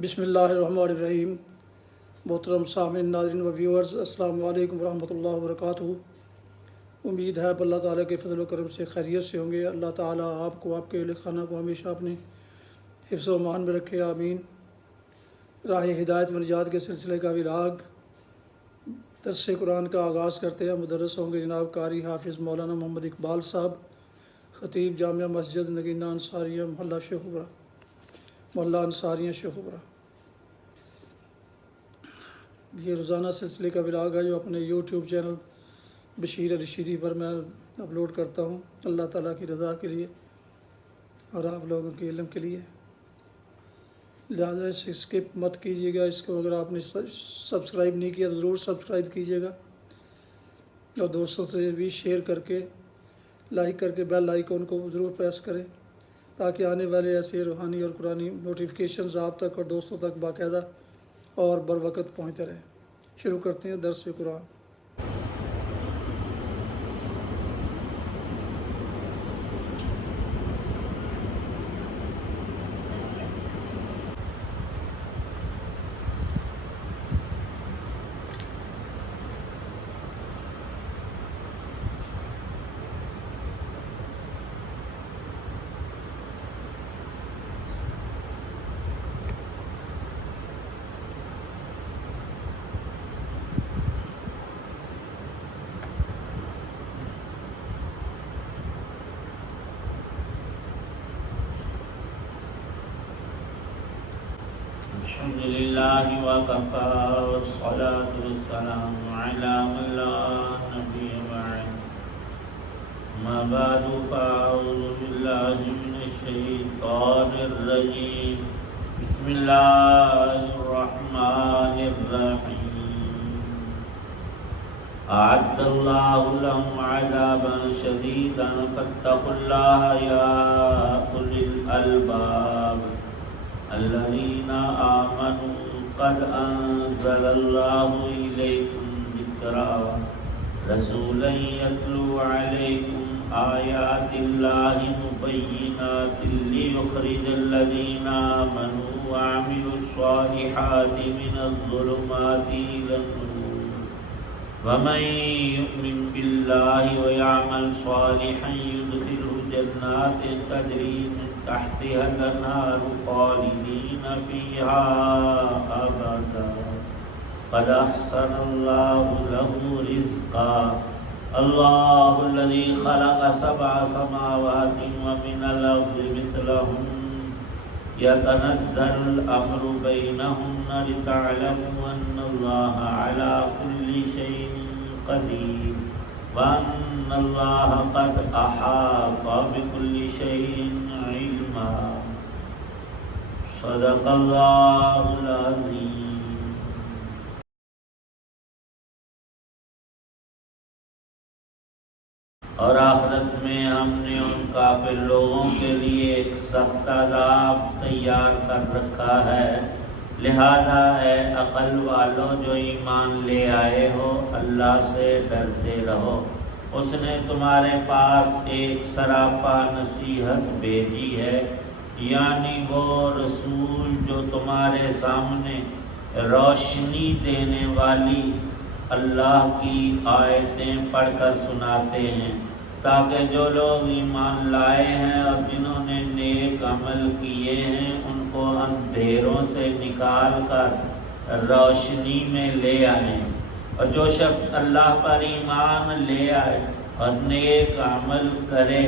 بسم اللہ الرحمن الرحیم۔ محترم سامعین، ناظرین و ویورز، السلام علیکم ورحمۃ اللہ وبرکاتہ۔ امید ہے اللہ تعالیٰ کے فضل و کرم سے خیریت سے ہوں گے۔ اللہ تعالیٰ آپ کو، آپ کے اہل خانہ کو ہمیشہ اپنے حفظ و امان میں رکھے، آمین۔ راہ ہدایت و نجات کے سلسلے کا وراغ درس قرآن کا آغاز کرتے ہیں۔ مدرس ہوں گے جناب قاری حافظ مولانا محمد اقبال صاحب، خطیب جامعہ مسجد نگینہ انصاریہ محلہ شیخوپورہ، محلہ انصاریہ شیخوپورہ۔ یہ روزانہ سلسلے کا وراغ ہے جو اپنے یوٹیوب چینل بشیر الرشیدی پر میں اپلوڈ کرتا ہوں، اللہ تعالیٰ کی رضا کے لیے اور آپ لوگوں کے علم کے لیے، لہٰذا اسے اسکپ مت کیجیے گا۔ اس کو اگر آپ نے سبسکرائب نہیں کیا تو ضرور سبسکرائب کیجیے گا، اور دوستوں سے بھی شیئر کر کے، لائک کر کے بیل آئیکن کو ضرور پریس کریں تاکہ آنے والے ایسے روحانی اور قرآنی نوٹیفیکیشنز آپ تک اور دوستوں تک باقاعدہ اور بر وقت پہنچتے رہیں۔ شروع کرتے ہیں درس قرآن۔ الحمد لله وكفى والصلاة والسلام على من لا نبي بعد ما بعد فأعوذ بالله من الشيطان الرجيم بسم الله الرحمن الرحيم أعد الله لهم عذابا شديدا فاتقوا الله يا أولي الألباب الذين آمنوا قد أنزل الله إليكم ذكرا رسولا يتلو عليكم آيات الله مبينات ليخرج الذين آمنوا وعملوا الصالحات من الظلمات إلى النور ومن يؤمن بالله ويعمل صالحا يدخله جنات تجري من تحتها الأنهار خالدين فيها أبدا قد أحسن الله له رزقا الله الذي خلق 7 سماوات ومن الأرض مثلهن يتنزل الأمر بينهن لتعلموا أن الله على كل شيء قدير وأن الله قد أحاط بكل شيء علما صدق الله العظيم۔ اور آخرت میں ہم نے ان کافر لوگوں کے لیے ایک سخت عذاب تیار کر رکھا ہے، لہذا اے عقل والوں جو ایمان لے آئے ہو، اللہ سے ڈرتے رہو۔ اس نے تمہارے پاس ایک سراپا نصیحت بھیجی ہے، یعنی وہ رسول جو تمہارے سامنے روشنی دینے والی اللہ کی آیتیں پڑھ کر سناتے ہیں، تاکہ جو لوگ ایمان لائے ہیں اور جنہوں نے نیک عمل کیے ہیں ان کو اندھیروں سے نکال کر روشنی میں لے آئیں۔ اور جو شخص اللہ پر ایمان لے آئے اور نیک عمل کرے،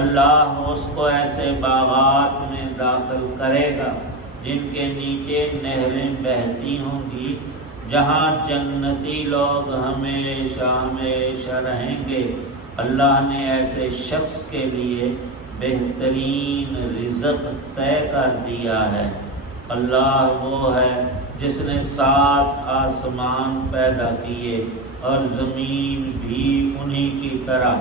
اللہ اس کو ایسے باغات میں داخل کرے گا جن کے نیچے نہریں بہتی ہوں گی، جہاں جنتی لوگ ہمیشہ ہمیشہ رہیں گے۔ اللہ نے ایسے شخص کے لیے بہترین رزق طے کر دیا ہے۔ اللہ وہ ہے جس نے 7 آسمان پیدا کیے اور زمین بھی انہی کی طرح۔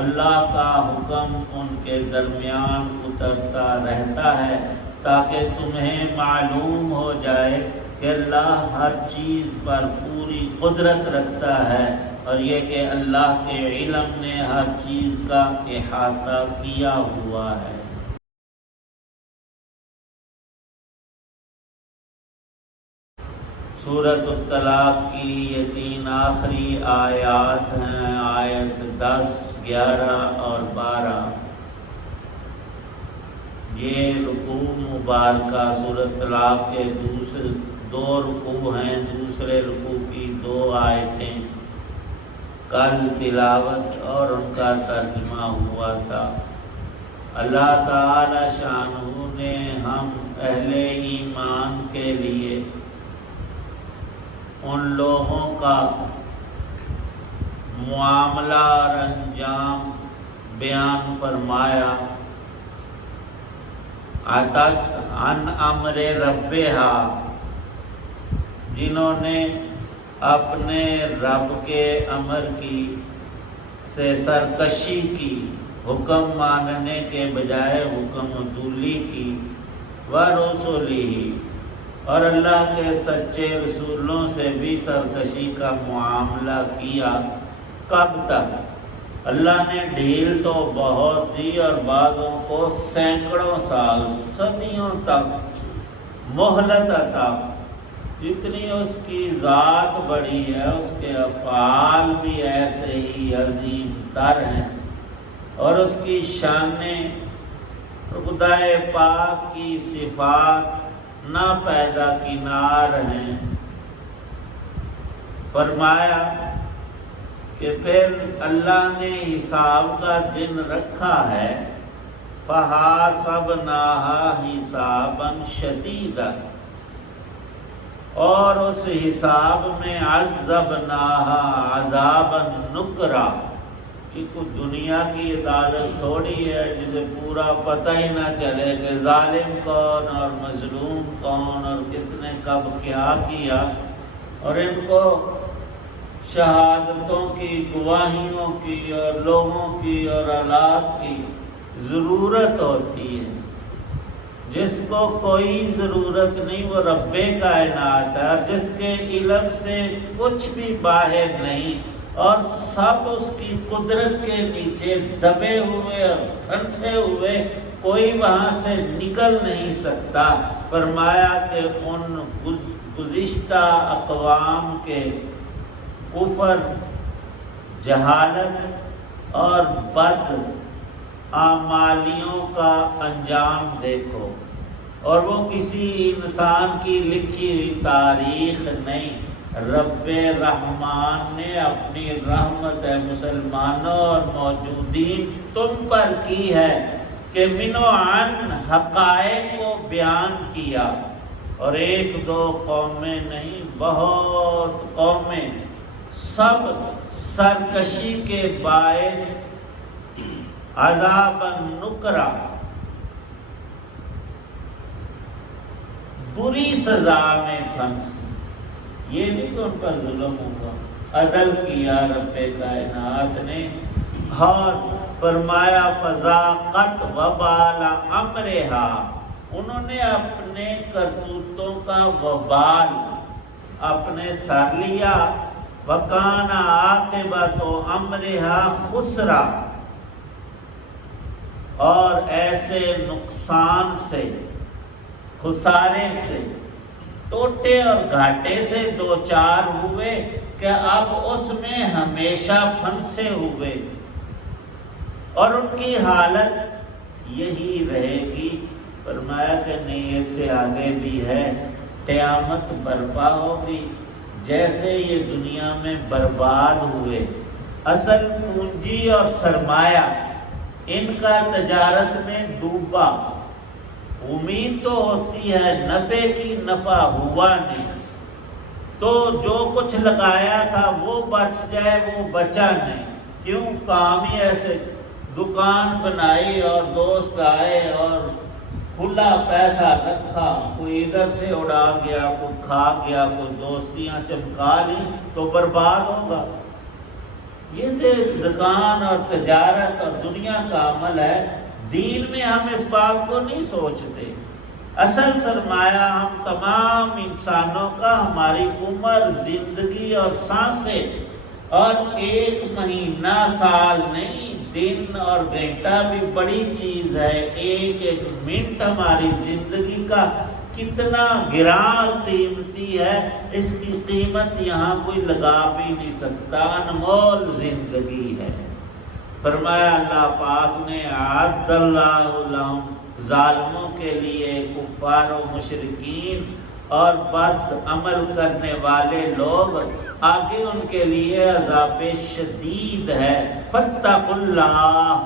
اللہ کا حکم ان کے درمیان اترتا رہتا ہے تاکہ تمہیں معلوم ہو جائے کہ اللہ ہر چیز پر پوری قدرت رکھتا ہے، اور یہ کہ اللہ کے علم نے ہر چیز کا احاطہ کیا ہوا ہے۔ سورۃ الطلاق کی یہ 3 آخری آیات ہیں، آیت 10، 11 اور 12۔ یہ رکوع مبارکہ سورۃ طلاق کے دوسرے 2 رکوع ہیں، دوسرے رکوع کی 2 آیتیں کل تلاوت اور ان کا ترجمہ ہوا تھا۔ اللہ تعالی شانہ نے ہم اہل ایمان کے لیے ان لوگوں کا معاملہ اور انجام بیان فرمایا۔ عتت عن امر ربہا، جنہوں نے اپنے رب کے امر کی سے سرکشی کی، حکم ماننے کے بجائے حکم عدولی کی، ورسولہ، اور اللہ کے سچے رسولوں سے بھی سرکشی کا معاملہ کیا۔ کب تک؟ اللہ نے ڈھیل تو بہت دی اور بعضوں کو سینکڑوں سال، صدیوں تک مہلت عطا۔ جتنی اس کی ذات بڑی ہے اس کے افعال بھی ایسے ہی عظیم تر ہیں، اور اس کی شانیں خدائے پاک کی صفات نہ پیدا کنار ہیں۔ فرمایا کہ پھر اللہ نے حساب کا دن رکھا ہے، فَحَاسَبْنَاهَا حِسَابًا شَدِيدًا، اور اس حساب میں عَذَّبْنَاهَا عَذَابًا نُكْرًا۔ کہ کوئی دنیا کی عدالت تھوڑی ہے جسے پورا پتہ ہی نہ چلے کہ ظالم کون اور مظلوم کون اور کس نے کب کیا کیا، اور ان کو شہادتوں کی، گواہیوں کی اور لوگوں کی اور آلات کی ضرورت ہوتی ہے۔ جس کو کوئی ضرورت نہیں وہ رب کائنات ہے، اور جس کے علم سے کچھ بھی باہر نہیں، اور سب اس کی قدرت کے نیچے دبے ہوئے اور پھنسے ہوئے، کوئی وہاں سے نکل نہیں سکتا۔ فرمایا کہ ان گزشتہ اقوام کے کفر، جہالت اور بد اعمالیوں کا انجام دیکھو، اور وہ کسی انسان کی لکھی ہوئی تاریخ نہیں، رب رحمان نے اپنی رحمت مسلمانوں اور موجودین تم پر کی ہے کہ منو عن حقائق کو بیان کیا، اور 1-2 قومیں نہیں، بہت قومیں، سب سرکشی کے باعث عذابًا نکرا، بری سزا میں پھنسی۔ یہ نہیں کہ ان پر ظلم ہوگا، عدل کیا رب کائنات نے، اور فرمایا فذاقت وبال امرہا، انہوں نے اپنے کرتوتوں کا وبال اپنے سر لیا۔ وکان عاقبۃ امرہا خسرا، اور ایسے نقصان سے، خسارے سے، ٹوٹے اور گھاٹے سے 2-4 ہوئے کہ اب اس میں ہمیشہ پھنسے ہوئے، اور ان کی حالت یہی رہے گی۔ فرمایا کہ نہیں، اس سے آگے بھی ہے، قیامت برپا ہوگی جیسے یہ دنیا میں برباد ہوئے۔ اصل پونجی اور سرمایہ ان کا تجارت میں ڈوبا، امید تو ہوتی ہے نفع کی، نفع ہوا نہیں، تو جو کچھ لگایا تھا وہ بچ جائے، وہ بچا نہیں۔ کیوں؟ کام ہی ایسے، دکان بنائی اور دوست آئے اور کھلا پیسہ رکھا، کوئی ادھر سے اڑا گیا، کوئی کھا گیا، کوئی دوستیاں چمکا لی، تو برباد ہوگا۔ یہ تو دکان اور تجارت اور دنیا کا عمل ہے۔ دین میں ہم اس بات کو نہیں سوچتے۔ اصل سرمایہ ہم تمام انسانوں کا، ہماری عمر، زندگی اور سانسیں، اور 1 مہینہ، سال نہیں، دن اور گھنٹہ بھی بڑی چیز ہے، 1-1 منٹ ہماری زندگی کا کتنا گراں اور قیمتی ہے، اس کی قیمت یہاں کوئی لگا بھی نہیں سکتا، انمول زندگی ہے۔ فرمایا اللہ پاک نے اعد اللہ لہم، ظالموں کے لیے، کفار و مشرکین اور بد عمل کرنے والے لوگ، آگے ان کے لیے عذاب شدید ہے۔ فاتقوا اللہ،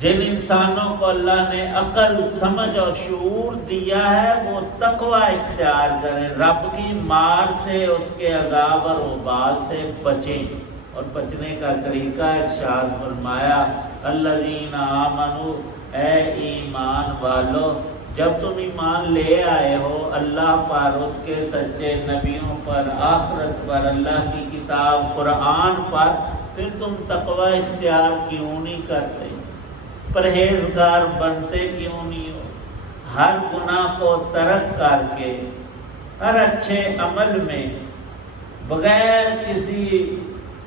جن انسانوں کو اللہ نے عقل، سمجھ اور شعور دیا ہے وہ تقوی اختیار کریں، رب کی مار سے، اس کے عذاب اور وبال سے بچیں۔ اور بچنے کا طریقہ ارشاد فرمایا الذین آمنوا، اے ایمان والو، جب تم ایمان لے آئے ہو اللہ پر، اس کے سچے نبیوں پر، آخرت پر، اللہ کی کتاب قرآن پر، پھر تم تقوی اختیار کیوں نہیں کرتے؟ پرہیزگار بنتے کیوں نہیں ہو؟ ہر گناہ کو ترک کر کے، ہر اچھے عمل میں، بغیر کسی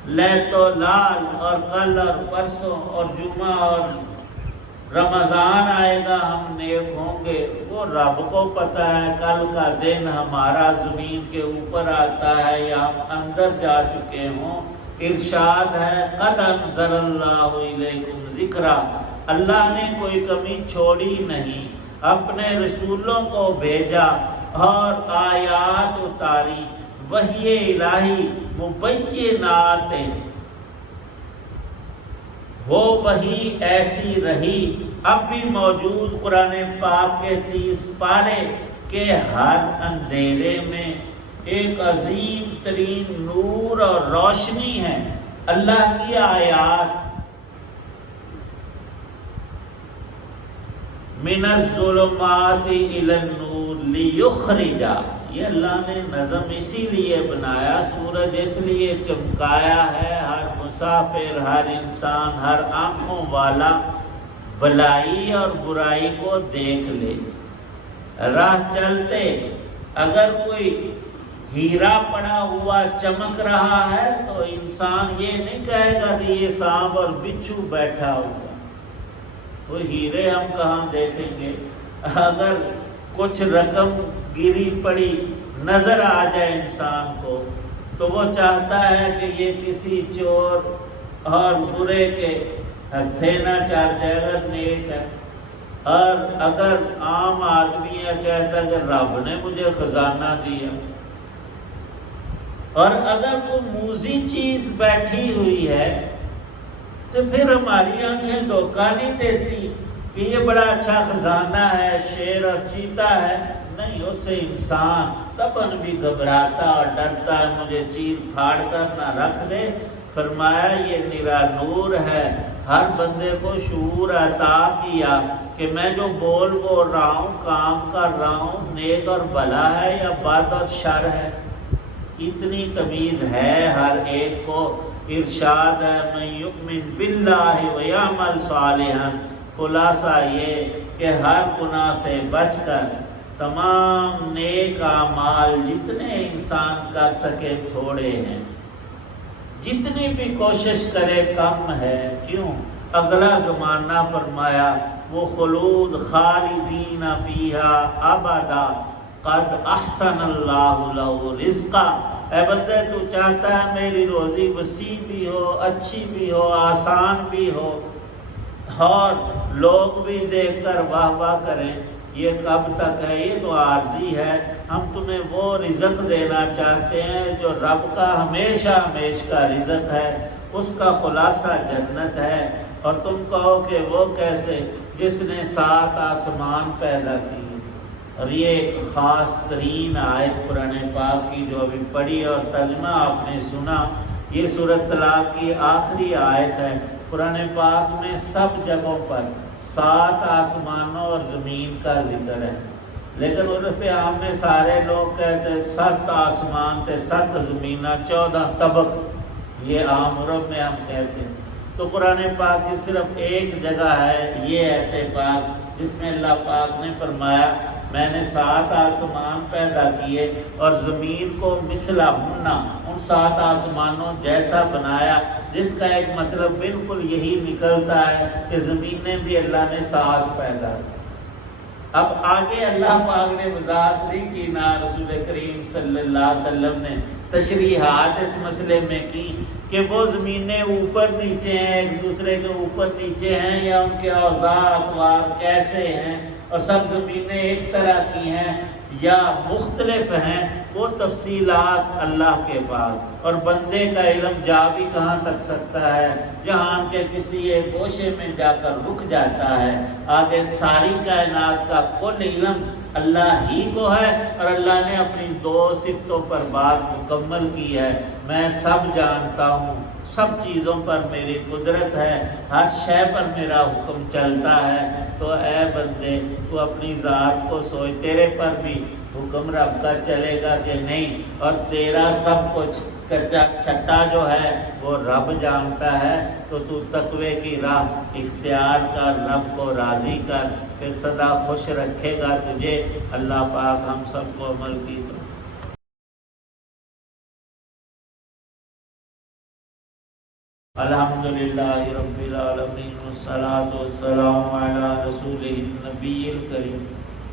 لیت و لال اور کل اور پرسوں اور جمعہ اور رمضان آئے گا ہم نیک ہوں گے، وہ رب کو پتہ ہے کل کا دن ہمارا زمین کے اوپر آتا ہے یا ہم اندر جا چکے ہوں۔ ارشاد ہے قد انزل اللہ الیکم ذکرا، اللہ نے کوئی کمی چھوڑی نہیں، اپنے رسولوں کو بھیجا اور آیات اتاری، وحی الہی مبینات، وہ وحی ایسی رہی، اب بھی موجود قرآن پاک کے 30 پارے کہ ہر اندھیرے میں ایک عظیم ترین نور اور روشنی ہے، اللہ کی آیات۔ من الظلمات الی النور لیخرج، یہ اللہ نے نظم اسی لیے بنایا، سورج اس لیے چمکایا ہے، ہر مسافر، ہر انسان، ہر آنکھوں والا بھلائی اور برائی کو دیکھ لے۔ راہ چلتے اگر کوئی ہیرا پڑا ہوا چمک رہا ہے تو انسان یہ نہیں کہے گا کہ یہ سانپ اور بچھو بیٹھا ہوا، وہ ہیرے ہم کہاں دیکھیں گے؟ اگر کچھ رقم گری پڑی نظر آ جائے انسان کو تو وہ چاہتا ہے کہ یہ کسی چور اور برے کے ہتھے نہ چڑھ جائے، اگر نیک ہے۔ اور اگر عام آدمی ہے کہتا ہے کہ رب نے مجھے خزانہ دیا۔ اور اگر کوئی موذی چیز بیٹھی ہوئی ہے تو پھر ہماری آنکھیں دھوکہ نہیں دیتی کہ یہ بڑا اچھا خزانہ ہے، شیر اور چیتا ہے، نہیں، اس سے انسان تباً بھی گھبراتا اور ڈرتا ہے مجھے چیر پھاڑ کر نہ رکھ دے۔ فرمایا یہ نرا نور ہے، ہر بندے کو شعور عطا کیا کہ میں جو بول رہا ہوں، کام کر رہا ہوں، نیک اور بھلا ہے یا بد اور شر ہے، اتنی تمیز ہے ہر ایک کو۔ ارشاد ہے من یؤمن باللہ ویعمل صالحا، خلاصہ یہ کہ ہر گناہ سے بچ کر تمام نیک اعمال جتنے انسان کر سکے تھوڑے ہیں، جتنی بھی کوشش کرے کم ہے۔ کیوں؟ اگلا زمانہ فرمایا وہ خلود خالدین فیہا ابدا قد احسن اللہ لہ رزقا، اے بندے تو چاہتا ہے میری روزی وسیع بھی ہو، اچھی بھی ہو، آسان بھی ہو، اور لوگ بھی دیکھ کر واہ واہ کریں، یہ کب تک ہے؟ یہ تو عارضی ہے، ہم تمہیں وہ رزق دینا چاہتے ہیں جو رب کا ہمیشہ ہمیشہ کا رزق ہے، اس کا خلاصہ جنت ہے۔ اور تم کہو کہ وہ کیسے؟ جس نے 7 آسمان پیدا کیے۔ اور یہ ایک خاص ترین آیت قرآن پاک کی جو ابھی پڑھی اور ترجمہ آپ نے سنا، یہ سورۃ طلاق کی آخری آیت ہے۔ قرآن پاک میں سب جگہوں پر 7 آسمانوں اور زمین کا ذکر ہے، لیکن عرف عام میں سارے لوگ کہتے ہیں 7 آسمان تے 7 زمینہ 14 طبق، یہ عام عرب میں ہم کہتے ہیں۔ تو قرآن پاک کی صرف ایک جگہ ہے یہ آیت پاک جس میں اللہ پاک نے فرمایا میں نے 7 آسمان پیدا کیے اور زمین کو مثلا ہننا، ان 7 آسمانوں جیسا بنایا، جس کا ایک مطلب بالکل یہی نکلتا ہے کہ زمینیں بھی اللہ نے 7 پیدا کی۔ اب آگے اللہ پاک نے وضاحت نہیں کی، نہ رسول کریم صلی اللہ علیہ وسلم نے تشریحات اس مسئلے میں کی کہ وہ زمینیں اوپر نیچے ہیں، ایک دوسرے کے اوپر نیچے ہیں، یا ان کے اوضاع اطوار کیسے ہیں، اور سب زمینیں ایک طرح کی ہیں یا مختلف ہیں، وہ تفصیلات اللہ کے پاس، اور بندے کا علم جا بھی کہاں تک سکتا ہے، جہان کے کسی ایک گوشے میں جا کر رک جاتا ہے۔ آگے ساری کائنات کا کل علم اللہ ہی کو ہے، اور اللہ نے اپنی دو صفتوں پر بات مکمل کی ہے، میں سب جانتا ہوں، سب چیزوں پر میری قدرت ہے، ہر شے پر میرا حکم چلتا ہے۔ تو اے بندے تو اپنی ذات کو سوچ، تیرے پر بھی حکم رب کا چلے گا کہ نہیں، اور تیرا سب کچھ کچا چھٹا جو ہے وہ رب جانتا ہے۔ تو تقوی کی راہ اختیار کر، رب کو راضی کر، پھر سدا خوش رکھے گا تجھے اللہ پاک ہم سب کو عمل کی تو۔ الحمدللہ رب العالمین والصلاة والسلام علی رسولہ النبی الکریم۔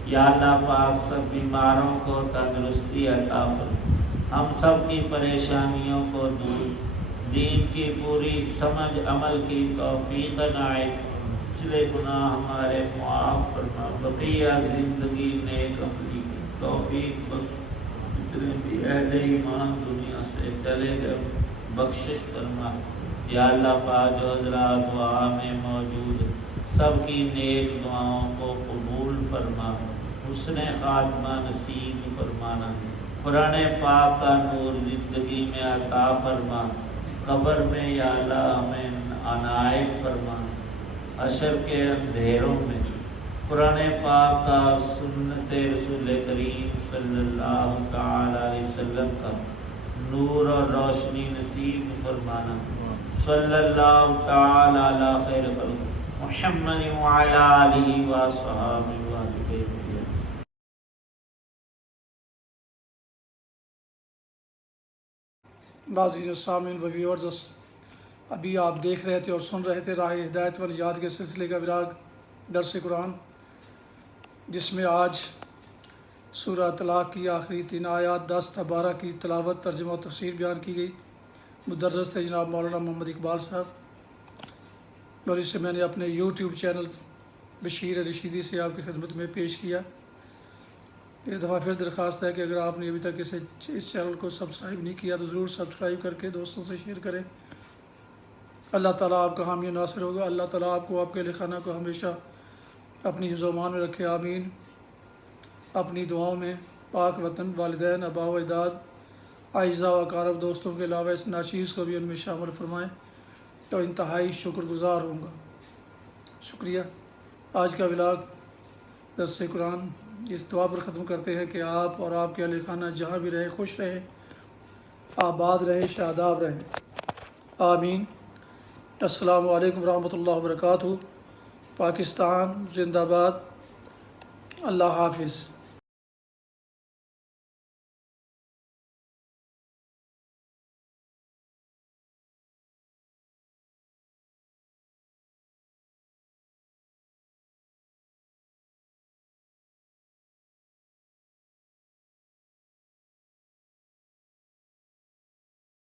یا اللہ پاک سب بیماروں کو تندرستی عطا فرما، ہم سب کی پریشانیوں کو دور، دین کی پوری سمجھ عمل کی توفیق عنایت، پچھلے گناہ ہمارے معاف فرما، بقیہ زندگی نیک عملی کی توفیق بخش، جتنے بھی اہل ایمان دنیا سے چلے گئے بخشش فرما۔ یا اللہ پاک جو حضرات دعا میں موجود سب کی نیک دعاؤں کو قبول فرما، حسن خاتمہ نصیب فرمانا، قرآن پاک کا نور زندگی میں عطا فرما، قبر میں یا اللہ ہمیں عنایت فرما، حشر کے اندھیروں میں قرآن پاک کا، سنت رسول کریم صلی اللہ تعالی علیہ وسلم کا نور اور روشنی نصیب فرمانا۔ صلی اللہ تعالی علی خیر خلق محمد وعلی آلہ وصحبہ وسلم۔ ناظرین سامعین و ویورز، ابھی آپ دیکھ رہے تھے اور سن رہے تھے راہ ہدایت و نجات کے سلسلے کا وراگ درس قرآن، جس میں آج سورہ طلاق کی آخری 3 آیات 10 تا 12 کی تلاوت، ترجمہ و تفسیر بیان کی گئی۔ مدرس تھے جناب مولانا محمد اقبال صاحب، اور اسے میں نے اپنے یوٹیوب چینل بشیر رشیدی سے آپ کی خدمت میں پیش کیا۔ ایک دفعہ پھر درخواست ہے کہ اگر آپ نے ابھی تک اس چینل کو سبسکرائب نہیں کیا تو ضرور سبسکرائب کر کے دوستوں سے شیئر کریں۔ اللہ تعالیٰ آپ کا حامی ناصر ہوگا، اللہ تعالیٰ آپ کو، آپ کے لکھانہ کو ہمیشہ اپنی حفظ و امان میں رکھے، آمین۔ اپنی دعاؤں میں پاک وطن، والدین، آباء و اجداد، اعزاء و اقارب، دوستوں کے علاوہ اس ناچیز کو بھی ان میں شامل فرمائیں، تو انتہائی شکر گزار ہوں گا۔ شکریہ۔ آج کا ولاگ درس قرآن اس دعا پر ختم کرتے ہیں کہ آپ اور آپ کے اہل خانہ جہاں بھی رہیں خوش رہیں، آباد رہیں، شاداب رہیں، آمین۔ السلام علیکم ورحمۃ اللہ وبرکاتہ۔ پاکستان زندہ باد۔ اللہ حافظ۔